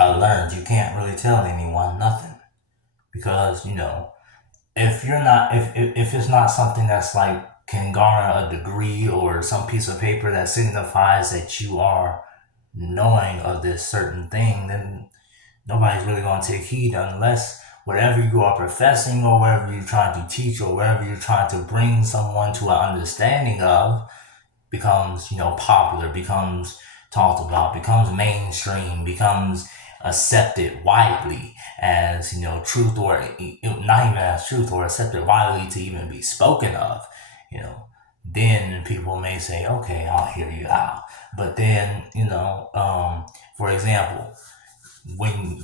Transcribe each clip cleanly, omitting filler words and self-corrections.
I learned you can't really tell anyone nothing because if you're not if it's not something that's like can garner a degree or some piece of paper that signifies that you are knowing of this certain thing, then nobody's really going to take heed unless whatever you are professing or whatever you're trying to teach or whatever you're trying to bring someone to an understanding of becomes, popular, becomes talked about, becomes mainstream, becomes accepted widely as, truth, or not even as truth, or accepted widely to even be spoken of, you know, then people may say, okay, I'll hear you out. But then, for example, when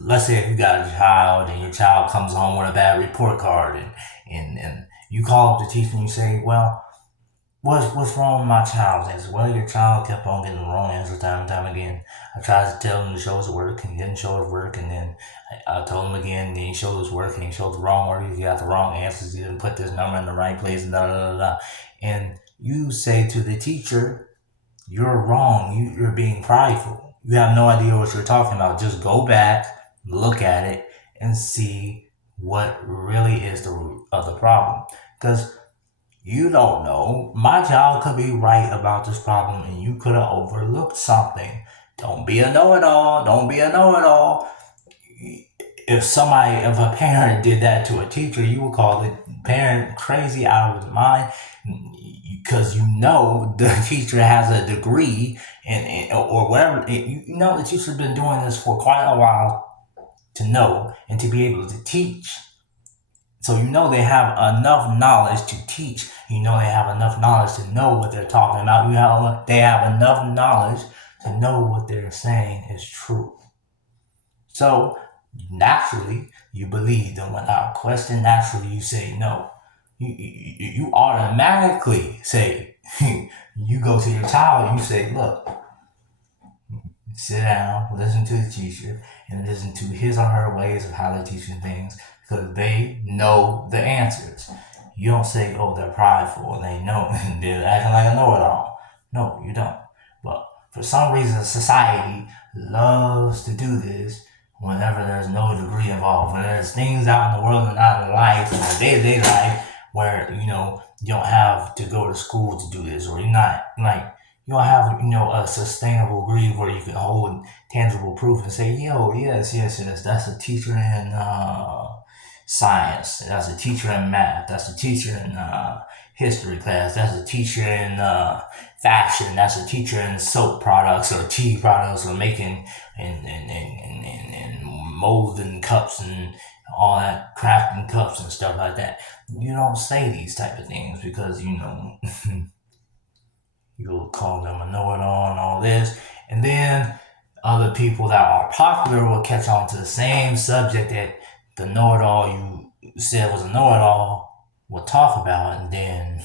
let's say if you got a child and your child comes home with a bad report card, and you call up the teacher and you say, well, what's wrong with my child? They said, well, your child kept on getting the wrong answer time and time again. I tried to tell him to show his work and he didn't show his work, and then I told him again, and he showed his work and he showed the wrong work. He got the wrong answers. He didn't put this number in the right place, and da da da da. And you say to the teacher, you're wrong. You're being prideful. You have no idea what you're talking about. Just go back, look at it, and see what really is the root of the problem. Because you don't know. My child could be right about this problem and you could have overlooked something. Don't be a know it all. Don't be a know it all. If a parent did that to a teacher, you would call the parent crazy out of his mind, because the teacher has a degree or whatever. The teacher's been doing this for quite a while to know and to be able to teach. So they have enough knowledge to teach. They have enough knowledge to know what they're talking about. They have enough knowledge to know what they're saying is true. So naturally, you believe them without question. Naturally, you say no. You automatically say, you go to your child and you say, look, sit down, listen to the teacher, and listen to his or her ways of how they're teaching things, because they know the answers. You don't say, oh, they're prideful and they know, and they're acting like a know-it-all. No, you don't. But for some reason, society loves to do this whenever there's no degree involved. When there's things out in the world and out in life, in the day-to-day life, where, you don't have to go to school to do this, or you're not, like, you don't have, a sustainable degree where you can hold tangible proof and say, yo, yes, that's a teacher in science, that's a teacher in math, that's a teacher in history class, that's a teacher in fashion, that's a teacher in soap products or tea products, or making and molding cups and all that, crafting cups and stuff like that. You don't say these type of things because you'll call them a know-it-all and all this, and then other people that are popular will catch on to the same subject that the know-it-all you said was a know-it-all will talk about, and then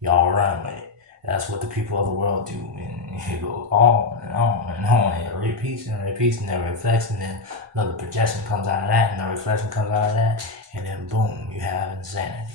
y'all run with it. That's what the people of the world do, and it goes on and on and on, and it repeats and repeats, and it reflects, and then another projection comes out of that, and the reflection comes out of that, and then boom, you have insanity.